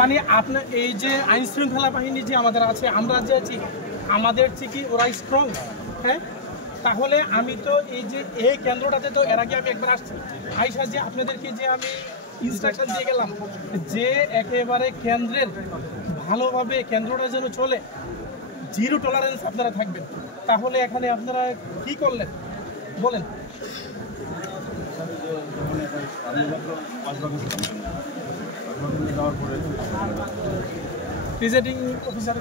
মানে আপনার এই যে আইন শৃঙ্খলা বাহিনী যে আমাদের আছে, আমরা যে আছি, আমাদের কি ওরা স্ট্রং? হ্যাঁ, তাহলে আমি তো এই কেন্দ্রটাতে তো এর আগে আমি একবার আসছি, আইসা যে আপনাদেরকে যে আমি ইনস্ট্রাকশন দিয়ে গেলাম যে একেবারে কেন্দ্রের ভালোভাবে কেন্দ্রটা যেন চলে, জিরো টলারেন্স আপনারা থাকবেন। তাহলে এখানে আপনারা কি করলেন বলেন? প্রিজাইডিং অফিসার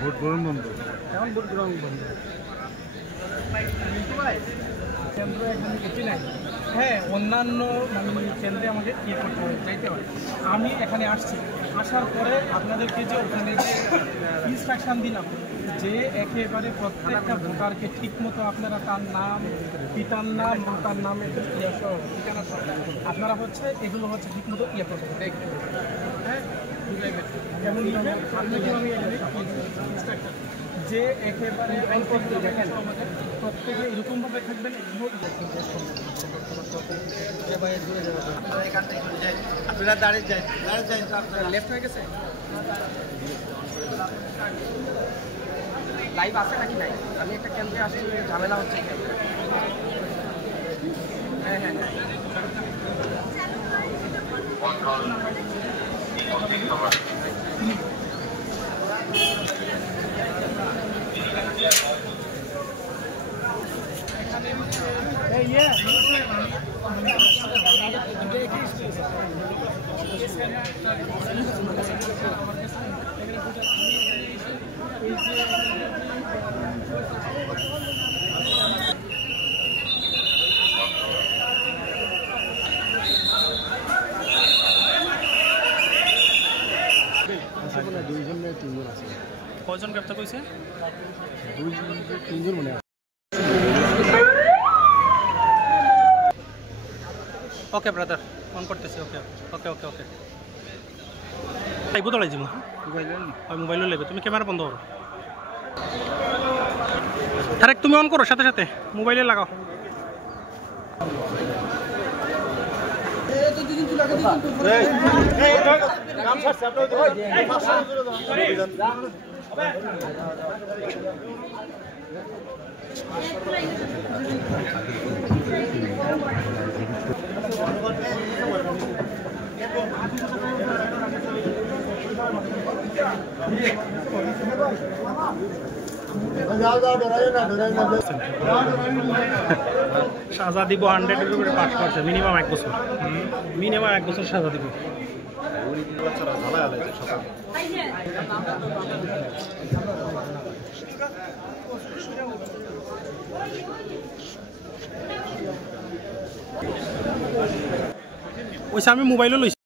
ভোট গ্রহণ বন্ধ, এখন ভোট গ্রহণ বন্ধ, কেন্দ্র এখানে এটি নাই। হ্যাঁ, অন্যান্য কেন্দ্রে আমাকে ইয়ে করতে হবে, যাইতে হয়। আমি এখানে আসছি, আসার পরে আপনাদেরকে যে ওখানে যে ইনস্ট্রাকশন দিলাম যে একেবারে প্রত্যেকটা ভোটারকে ঠিক মতো আপনারা তার নাম, পিতার নাম, মাতার নাম, ঠিকানা সহ আপনারা এগুলো ঠিক মতো ইয়ে করতে হবে। হ্যাঁ, যেমন আমি ইনস্ট্রাকশন যে একেবারে দেখেন প্রত্যেকে এরকমভাবে থাকবেন। আপনারা দাঁড়িয়ে যায় লেফট হয়ে গেছে, লাইভ আছে নাকি নাই? আমি একটা কেন্দ্রে আসছি, ঝামেলা হচ্ছে। হ্যাঁ হ্যাঁ কয়জন গ্রেপ্তার করেছে? 2-3 জন মনে হয়। ওকে ব্রাদার, ফোন করতেছি। ওকে ওকে ওকে ওকে আইব তো লাইছি মোবাইলও লাগবে। তুমি ক্যামেরা বন্ধ করো, তারেক তুমি অন করো, সাথে সাথে মোবাইলে লাগাও। সাজা দিব 100-এর উপরে পাস করছে, মিনিমাম 1 বছর, মিনিমাম 1 বছর সাজা দিব। ওইসে আমি মোবাইলও লইছি।